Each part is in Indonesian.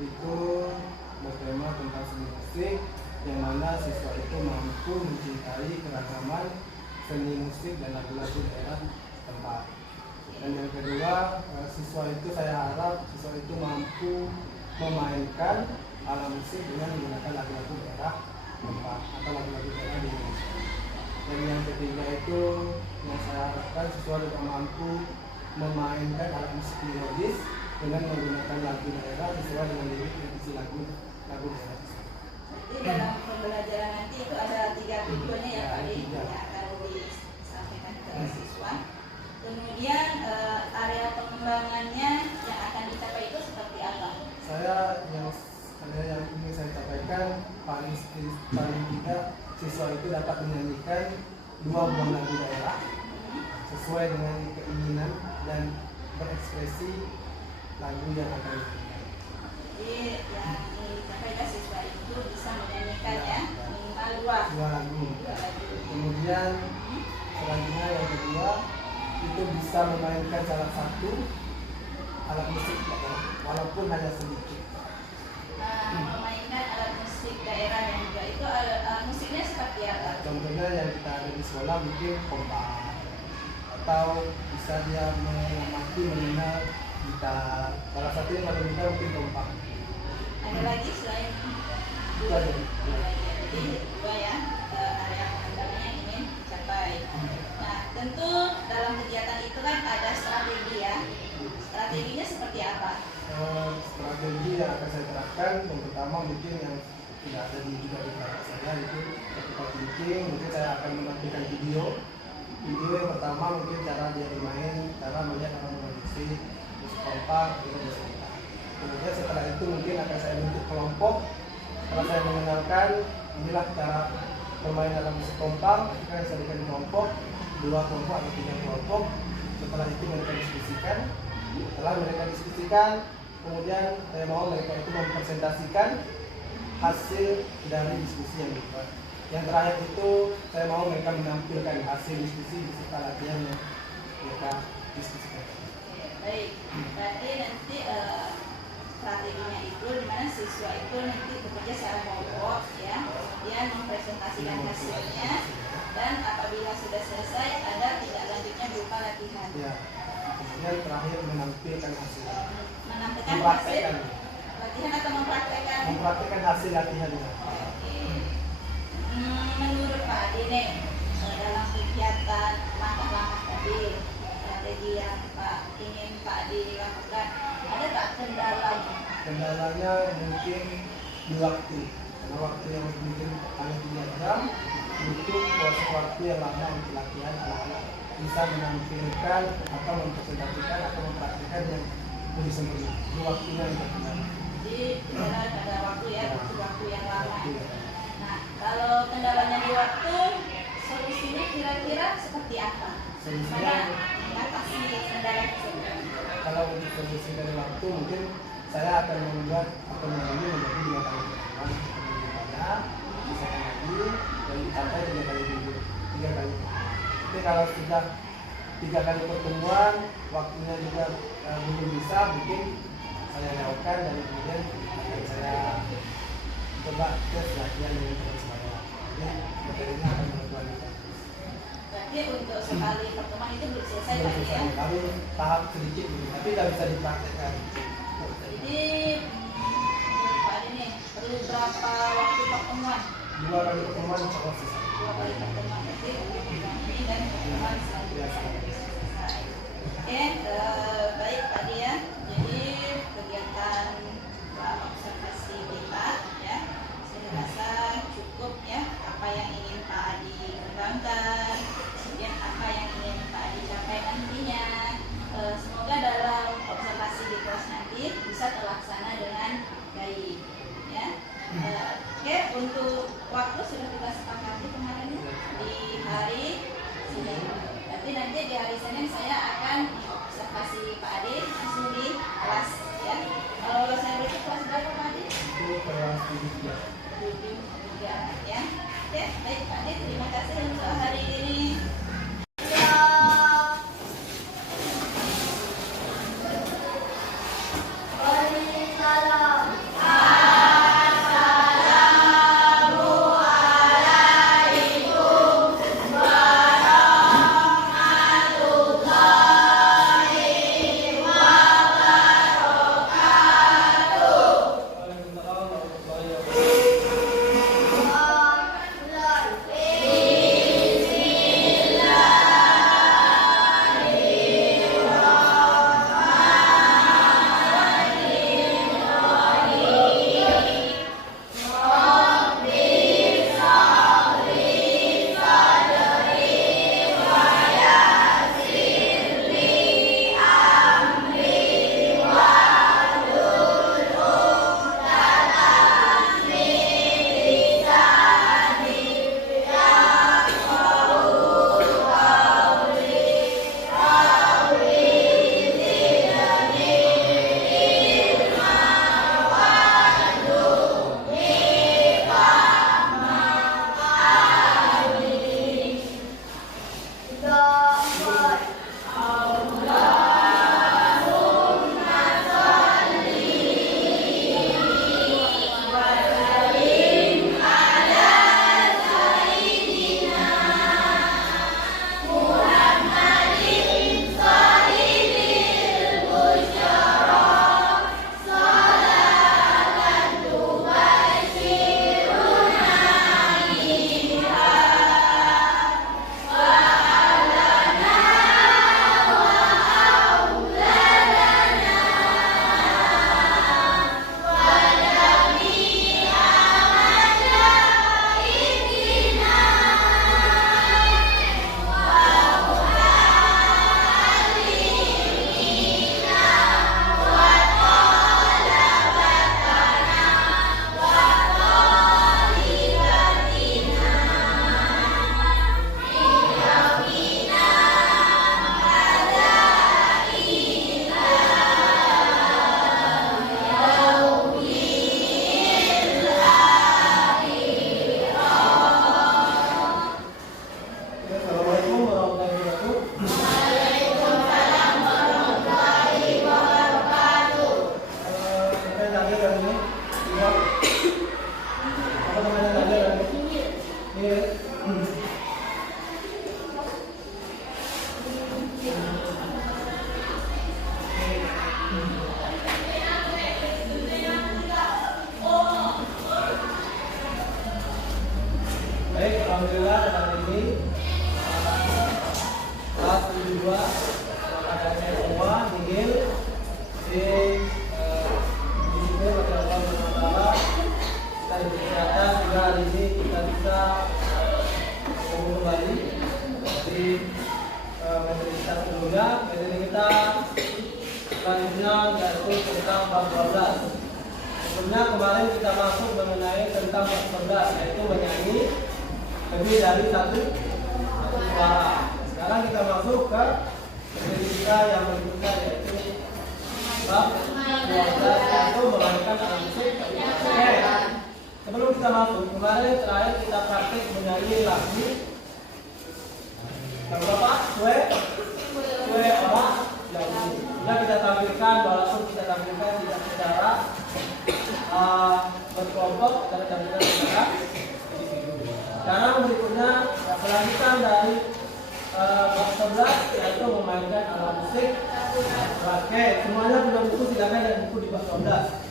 itu bertema tentang seni musik, yang mana siswa itu mampu mencintai keragaman seni musik dan lagu-lagu daerah tempat. Dan yang kedua, siswa itu saya harap siswa itu mampu memainkan alat musik dengan menggunakan lagu-lagu daerah tempat atau lagu-lagu daerah di Indonesia. Dan yang ketiga itu yang saya harapkan siswa juga mampu memainkan alat musik melodis dengan menggunakan lagu daerah sesuai dengan lirik dan isi lagu daerah. Jadi dalam pembelajaran nanti itu ada 3 tujuannya ya Pak Adi yang akan disampaikan kepada siswa. Kemudian area pengembangannya yang akan dicapai itu seperti apa? Yang ingin saya sampaikan paling tidak siswa itu dapat menyanyikan 2 buah lagu daerah sesuai dengan keinginan dan berekspresi lagu yang akan dinyanyikan. Jadi yang ingin dicapai siswa itu bisa menyanyikan ya minimal 2 lagu. Kemudian selanjutnya yang kedua itu bisa memainkan salah satu alat musik daerah walaupun hanya sedikit. Memainkan alat musik daerah yang juga itu alat musiknya seperti apa? Contohnya yang kita ada di sekolah mungkin kompak, atau bisa dia mengamati mengenal gitar. Salah satunya kalau kita mungkin kompak. Ada lagi selain Itu aja. Jadi 2 ya area pengembangannya yang ingin dicapai. Nah tentu dalam kegiatan itu kan ada strategi ya. Strateginya seperti apa? Strategi yang akan saya terapkan yang pertama mungkin yang tidak ada juga di kelas saya itu ketika thinking mungkin saya akan menampilkan video yang pertama mungkin cara dia bermain, cara melihat orang bermusik, musik kompak, musik gitar. Kemudian setelah itu mungkin akan saya bentuk kelompok. Setelah saya mengenalkan inilah cara bermain dalam musik kompak, akan saya berikan kelompok 2 kelompok atau 3 kelompok. Setelah itu mereka diskusikan. Setelah mereka diskusikan, kemudian saya mau mereka itu mempresentasikan hasil dari diskusi yang dibuat. Yang terakhir itu saya mau mereka menampilkan hasil diskusi beserta latihan yang mereka diskusikan. Baik, berarti nanti strateginya itu dimana siswa itu nanti bekerja secara kelompok ya, dia mempresentasikan hasilnya dan apabila sudah selesai ada tindak lanjutnya berupa latihan. Ya. Kemudian terakhir menampilkan hasil. Menampilkan hasil latihan atau mempraktekkan? Mempraktekkan hasil latihannya. Menurut Pak Adi nih dalam kegiatan langkah-langkah tadi strategi yang ingin Pak Adi lakukan, ada tak kendalanya? Kendalanya mungkin di waktu, karena waktu yang mungkin hanya 3 jam butuh proses waktu yang lama untuk latihan anak-anak bisa menampilkan atau mempresentasikan atau mempraktikkan yang lebih sempurna. Itu waktunya yang terkendala. Jadi ada waktu ya, butuh waktu yang lama. Nah, kalau kendalanya di waktu, solusinya kira-kira seperti apa? Solusinya mengatasi kendala tersebut. Kalau untuk solusi dari waktu mungkin saya akan membuat atau mengambil menjadi 2 kali pertemuan banyak, misalkan lagi dan sampai 3 kali minggu, 3 kali. Tapi kalau sudah 3 kali pertemuan, waktunya juga belum bisa, mungkin saya lewatkan dan kemudian akan saya coba tes latihan dengan teman saya. Jadi materinya akan berkualitas. Berarti untuk sekali pertemuan itu belum selesai tadi ya? Baru tahap sedikit, tapi tidak bisa dipraktekkan. Jadi Pak Adi nih perlu berapa waktu pertemuan? 2 kali pertemuan kalau selesai. 2 kali pertemuan berarti ini dan pertemuan selanjutnya selesai. Oke, baik Pak Adi ya. Jadi kegiatan observasi kita ya, saya rasa cukup ya apa yang ingin Pak Adi kembangkan, kemudian apa yang ingin Pak Adi capai nantinya. Semoga dalam observasi di kelas nanti bisa terlaksana dengan baik ya. Oke, untuk waktu sudah kita sepakati kemarin di hari Senin. Berarti nanti di hari Senin saya akan observasi Pak Adi langsung di kelas ya. Kalau saya beri kelas berapa Pak Adi? Itu kelas 7 ya. Oke, baik Pak Adi, terima kasih untuk hari ini. Waalaikumsalam. kedua ada semua Nigel di sini pada Allah SWT kita dipersiapkan juga hari ini kita bisa kembali di materi kita sebelumnya. Materi kita selanjutnya yaitu tentang bab 12. Sebelumnya kemarin kita masuk mengenai tentang bab 11 yaitu menyanyi lebih dari satu suara. Sekarang kita masuk ke materi kita yang berikutnya yaitu bab 12 yaitu memainkan alat musik. Oke. Sebelum kita masuk, kemarin terakhir kita praktik menyanyi lagu yang berapa? Kue orang Yahudi. Sudah kita tampilkan, walaupun kita tampilkan tidak secara berkelompok, kita tampilkan secara individu. Sekarang berikutnya kelanjutan dari bab 11 yaitu memainkan alat musik. Oke, semuanya punya buku, silakan lihat buku di bab 12.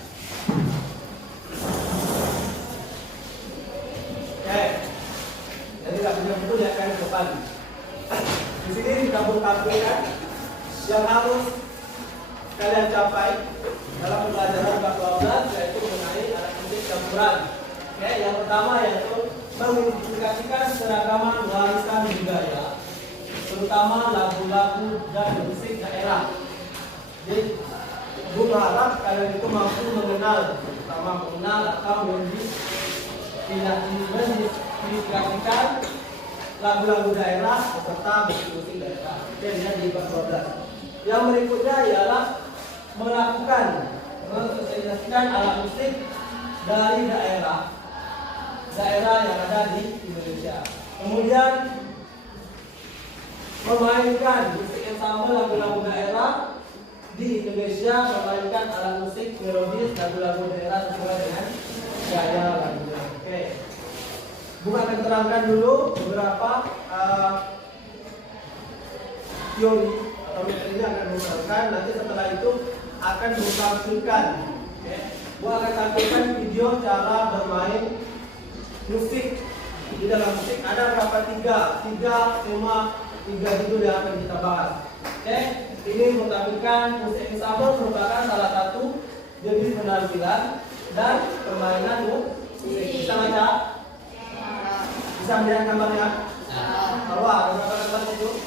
Oke, jadi tidak punya buku lihatkan ke depan. Di sini ditampilkan yang harus kalian capai dalam pembelajaran bab 12 yaitu mengenai alat musik campuran. Oke, yang pertama yaitu mengidentifikasikan keragaman warisan budaya, terutama lagu-lagu dan musik daerah. Jadi, Ibu berharap kalian itu mampu mengenal, pertama mengenal atau mengidentifikasikan lagu-lagu daerah beserta musik daerah. Jadi di bab 12. Yang berikutnya ialah melakukan mensosialisasikan alat musik dari daerah yang ada di Indonesia. Kemudian memainkan musik yang sama lagu-lagu daerah di Indonesia, memainkan alat musik melodis lagu-lagu daerah sesuai dengan gaya lagunya. Oke. Bukan akan terangkan dulu beberapa teori atau materinya akan menerangkan. Nanti setelah itu akan ditampilkan. Oke. Gua akan tampilkan video cara bermain musik. Di dalam musik ada berapa? Tiga tema, 3 judul yang akan kita bahas. Oke. Ini menampilkan musik yang sama merupakan salah satu jenis penampilan dan permainan musik. Bisa baca? Bisa melihat gambarnya? Bahwa ada berapa gambar itu?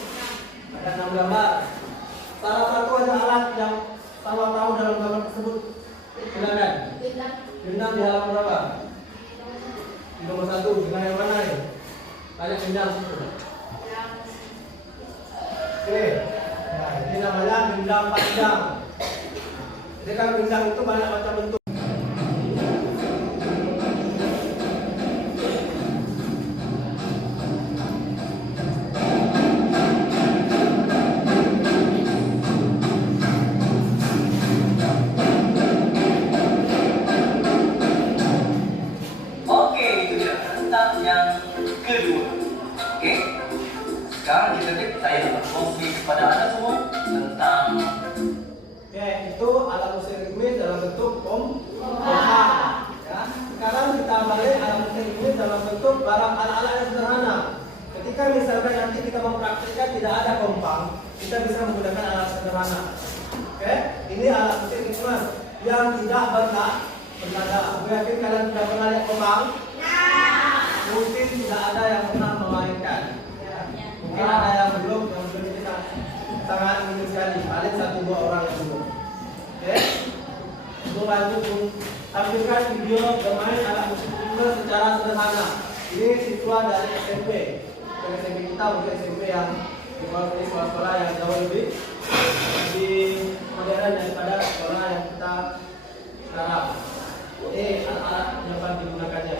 Ada 6 gambar. Salah satu ada alat yang sama tahu dalam gambar tersebut. Silakan. Bintang di halaman berapa? Nomor 1. Dengan yang mana ya? Banyak bintang situ. Oke. Nah, ini namanya bintang panjang. Jadi kan bintang itu banyak macam bentuk. Barang alat-alat yang sederhana. Ketika misalkan nanti kita mempraktikkan tidak ada kompang, kita bisa menggunakan alat sederhana. Oke, ini alat musik ritme yang tidak bernada. Aku yakin kalian sudah pernah lihat kompang? Mungkin tidak ada yang pernah memainkan. Mungkin ada yang belum kita sangat minim sekali. Paling 1-2 orang yang belum. Oke, untuk lanjut tampilkan video bermain alat musik ritme secara sederhana. Ini siswa dari SMP. SMP kita mungkin SMP yang di sekolah-sekolah yang jauh lebih modern daripada sekolah yang kita sekarang. Ini alat-alat yang akan digunakannya.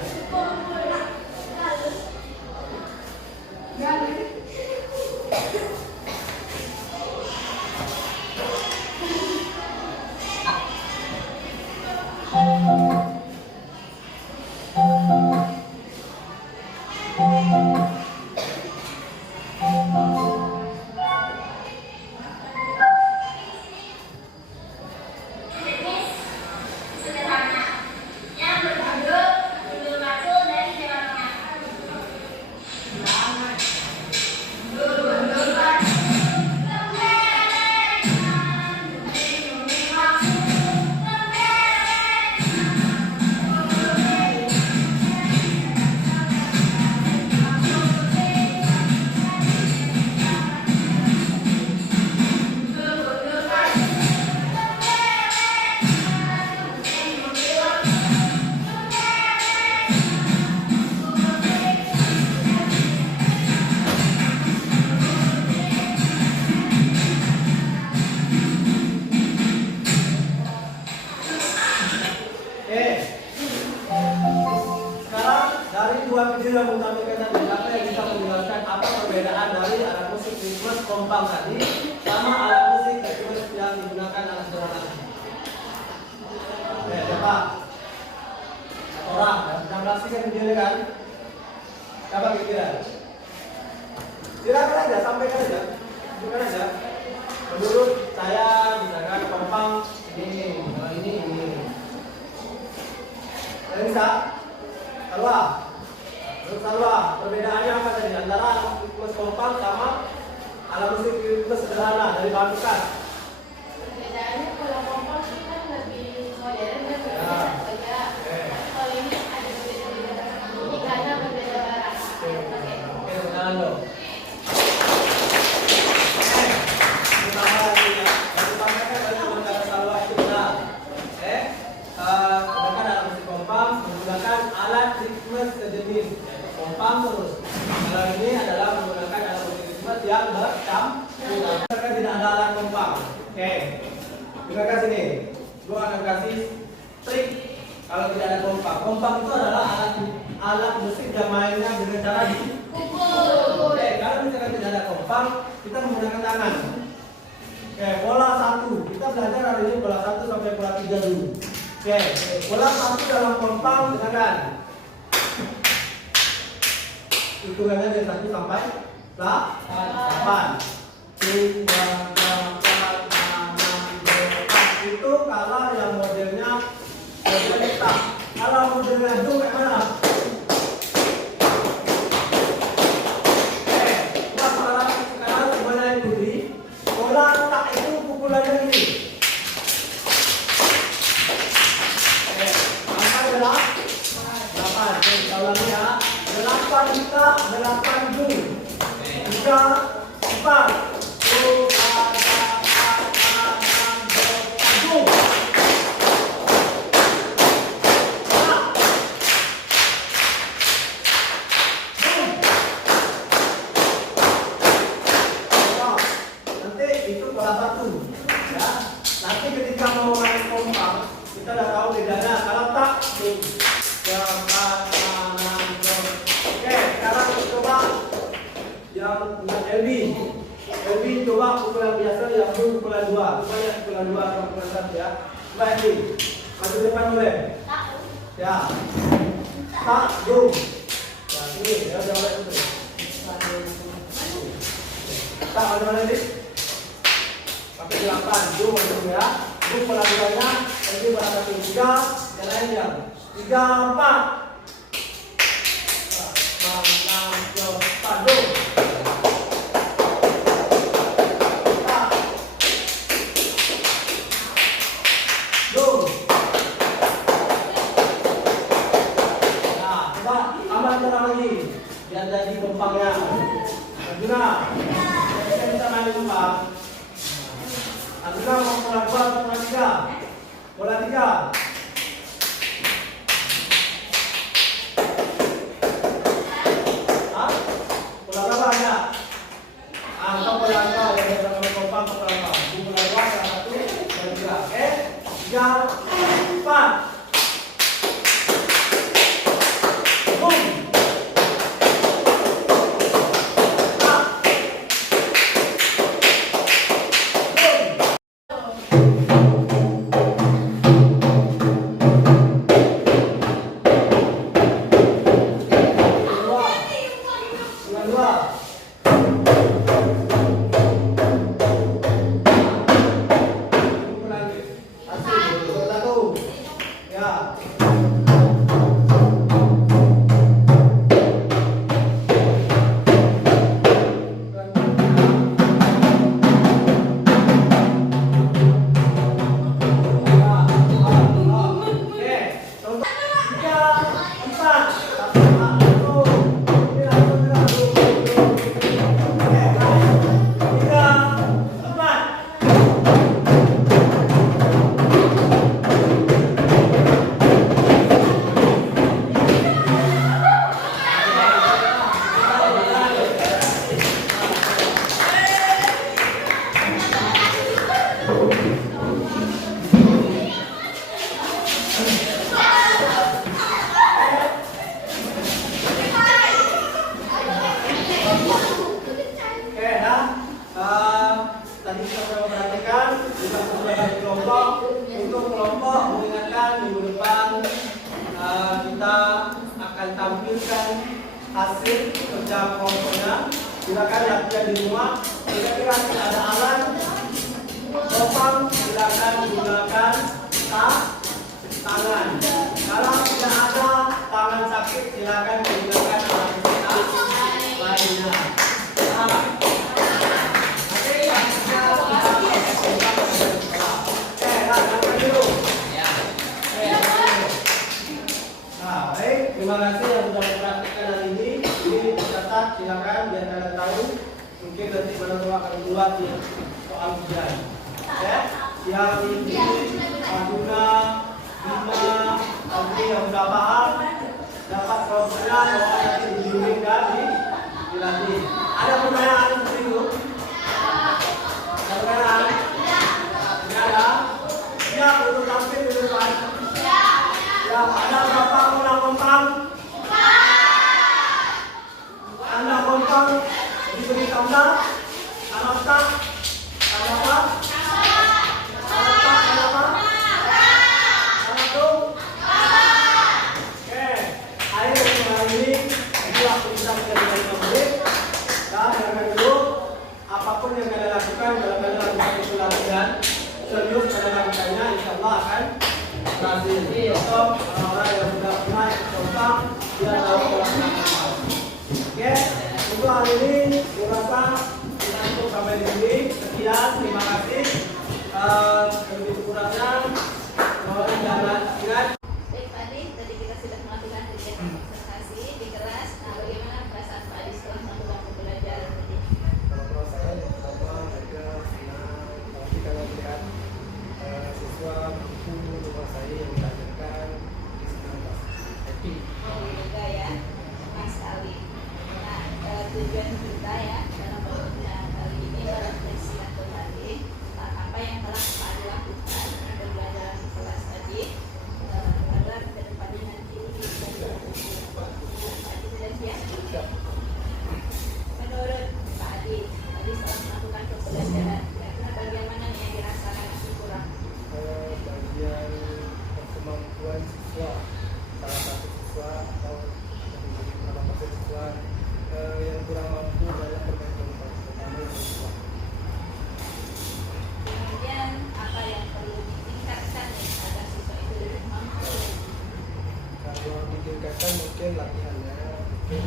sudah menyampaikan tadi, siapa yang bisa menjelaskan apa perbedaan dari alat musik ritme kompang tadi sama alat musik ritme yang digunakan alat sederhana? Oke, siapa? Orang, dan saksikan videonya kan? Siapa kira-kira? Silakan aja, sampaikan aja, tunjukkan aja. Menurut saya, misalkan kompang ini, kalau ini. Kalian bisa? Salwa. Menurut Salwa, perbedaannya apa tadi antara alat musik kompang sama alat musik ritme sederhana dari bahan bekas? Perbedaannya kalau kompang itu kan lebih modern dan berbeda saja. Kalau ini ada berbeda-beda bunyi karena berbeda barang. Oke, kenalan dong. Pertama lagi ya, yang disampaikan oleh teman Salwa itu benar. Menggunakan alat musik kompang menggunakan alat ritme sejenis, yaitu kompang terus. Kalau ini adalah menggunakan alat musik ritme yang bercampur. Karena tidak ada alat kompang. Oke, dengarkan sini. Gua akan kasih trik kalau tidak ada kompang. Kompang itu adalah alat musik yang mainnya dengan cara dipukul. Oke, kalau misalkan tidak ada kompang, kita menggunakan tangan. Oke, bola 1. Kita belajar hari ini bola 1 sampai bola 3 dulu. Oke, bola 1 dalam kompang dengarkan. Hitungannya dari 1 sampai 8. 3, 4, 5, 6, 7, 8. Itu kalau yang modelnya tak. Kalau modelnya itu kayak mana? Sekarang gimana itu di bola tak itu pukulannya ini. Sampai 8. Kita ulangi ya. 8 kita 8 itu. 3, 4. 2, 1 ya. Nanti ketika mau main kompang kita udah tahu bedanya. Kalau tak oke, sekarang coba yang punya Elvi coba pukulan biasa yang pukulan 2. Coba ya pukulan 2 atau pukulan 1 ya. Coba Elvi maju depan boleh ya. Tak dum ya, ini ya jangan itu tak mana ini pakai 8 dum ya. Dum pelajarannya Elvi berada 3 yang lain yang 3, 4 biar jadi kompangnya. Arjuna, kita bisa main kompang. Arjuna mau bola 2 atau bola 3? Bola 3. Hah? Bola berapa ada? Atau bola apa? Yang ada dalam kompang bola apa? Bola 2, bola 1, bola 3. Oke? 3, 4. jam pokoknya. Silakan latihan di rumah. Kira-kira tidak ada alat topang, silakan gunakan tangan. Kalau tidak ada tangan sakit, silakan gunakan alat vital lainnya. Terima kasih yang sudah mempraktikkan hari ini. Ini dicatat, silakan biar kalian tahu. Mungkin nanti mana akan buat di soal ujian. Ya, yang ini Aguna, Bima, nanti yang sudah paham dapat kelompoknya bahwa nanti dibimbing dan dilatih. Ada pertanyaan seperti itu? Ada pertanyaan? Tidak ada? Siap untuk tampil di depan? Ya, ada berapa orang kompang? Anda kompang diberi tanda? Kalau tak, kenapa? Kalau tak, kenapa? Kalau tu? Oke, akhir untuk hari ini ini waktu kita menjadi 5 menit. Dan jangan dulu, apapun yang kalian lakukan, kalau kalian lakukan itu latihan serius kalian lakukannya, insya Allah akan berhasil. Untuk orang-orang yang sudah pernah kompang, dia tahu pelaksanaan. Oke, untuk hari ini berapa kita cukup sampai di sini. Sekian, terima kasih. Lebih kurangnya mohon jangan ingat. Baik Pak Adi, tadi kita sudah melakukan kegiatan observasi di kelas. Nah, bagaimana perasaan Pak Adi setelah melakukan pembelajaran tadi? Kalau menurut saya yang pertama mereka senang, tapi kalau melihat siswa mampu menguasai yang diajarkan di senang happy. Oh, juga ya, senang sekali. Nah, tujuan kita ya dalam pembelajaran kali ini merefleksikan kembali apa yang telah Pak Adi lakukan di pembelajaran di kelas tadi agar kedepannya nanti bisa dilakukan. Pak Adi sudah siap? Menurut Pak Adi, tadi setelah melakukan pembelajaran, kira-kira bagian mana nih yang dirasakan masih kurang? Bagian kemampuan siswa, salah satu siswa atau beberapa persen siswa yang kurang mampu dalam bermain kelompok, terutama yang siswa. Kemudian apa yang perlu ditingkatkan nih agar siswa itu lebih mampu? Kalau ditingkatkan mungkin latihannya, mungkin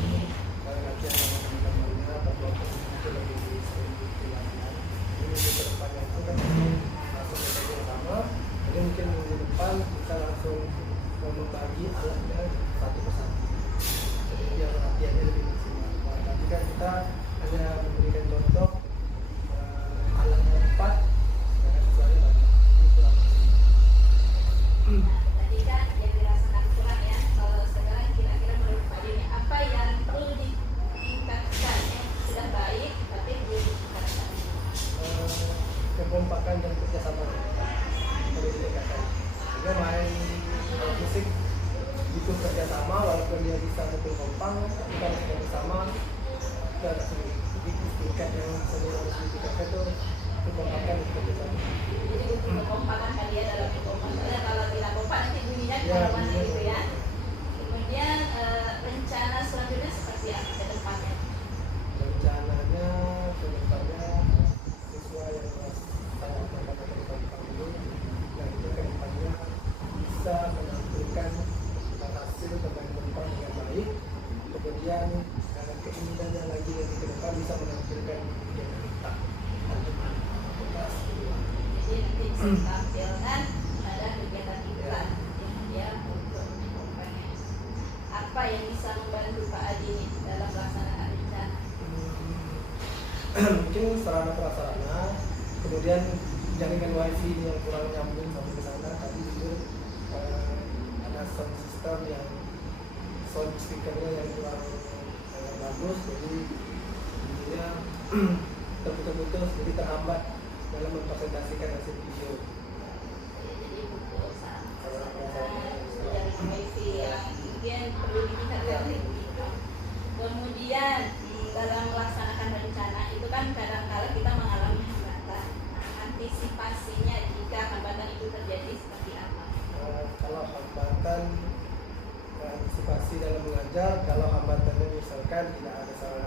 latihan sama teman-temannya atau kelompok itu lebih sering dilakukan. Ini minggu kedepannya itu kan langsung metode yang sama, jadi mungkin minggu depan kita langsung membagi alatnya satu persatu. Jadi biar latihannya lebih maksimal. Nah, tadi kan kita hanya memberikan contoh alatnya 4, dan siswanya banyak. Ini kurang. Nah, tadi kan yang dirasakan kurang ya. Kalau sekarang kira-kira menurut Pak Adi nih, apa yang perlu ditingkatkan yang sudah baik tapi perlu ditingkatkan? Kekompakan dan kerjasama perlu ditingkatkan. Sehingga main musik itu kerjasama, walaupun dia bisa betul kompang, tapi kalau kerjasama itu agak sulit. Jadi tingkat yang sering harus ditingkatkan itu kekompakan dan kerjasama. Jadi butuh kekompakan kan dia dalam berkompak. Soalnya kalau tidak kompak nanti bunyinya Ya, kemana-mana bunyinya. gitu ya. Kemudian rencana selanjutnya seperti apa ke depannya? Rencananya ke depannya siswa yang kelas saya katakan kompang dulu, dan itu ke depannya bisa menampilkan hasil bermain kompang dengan baik. Kemudian keinginannya lagi nanti ke depan bisa menampilkan kegiatan kita terjemahan kelas. Jadi nanti bisa ditampilkan pada kegiatan iklan yang dia untuk kompaknya. Apa yang bisa membantu Pak Adi nih dalam pelaksanaan rencana? Mungkin sarana prasarana, kemudian jaringan wifi yang kurang nyambung sampai ke sana. Tadi juga ada sound system yang sound speakernya yang kurang bagus, jadi intinya terputus-putus, jadi terhambat dalam mempresentasikan hasil video. Jadi buku jaringan wifi yang mungkin perlu ditingkatkan gitu. Kemudian dalam melaksanakan rencana itu kan kadang-kala kita mengalami hambatan. Nah, antisipasinya jika hambatan itu terjadi seperti apa? Kalau hambatan antisipasi dalam mengajar, kalau hambatannya misalkan tidak ada sarana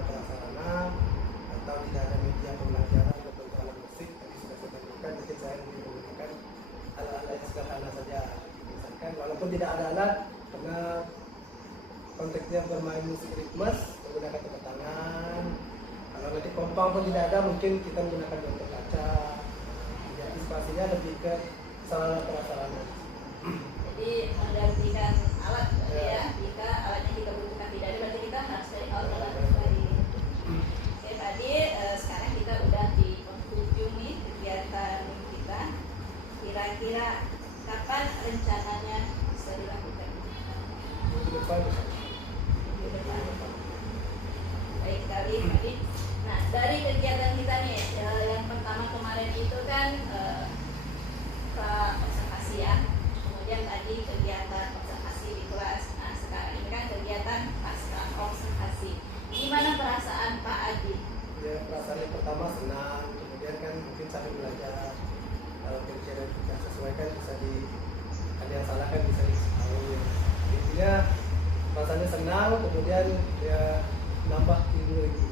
bermain musik ritmes menggunakan tepuk tangan. Kalau nanti kompang pun tidak ada, mungkin kita menggunakan contoh kaca. Jadi antisipasinya lebih ke sarana prasarana. Jadi menggantikan alat ya. Jika alatnya kita butuhkan tidak ada, berarti kita harus cari alternatif lagi. Oke, tadi sekarang kita udah di penghujung nih kegiatan kita. Kira-kira kapan rencananya bisa dilakukan? Minggu depan. Minggu depan. Baik sekali tadi. Nah, dari kegiatan kita nih, yang pertama kemarin itu kan observasi ya. Kemudian tadi kegiatan observasi di kelas. Nah, sekarang ini kan kegiatan pasca observasi. Gimana perasaan Pak Adi? Ya, perasaan yang pertama senang, kemudian kan mungkin sambil belajar kalau kira-kira tidak sesuai kan bisa ada yang salah kan bisa ditahu. Intinya perasaannya senang, kemudian ya nambah ilmu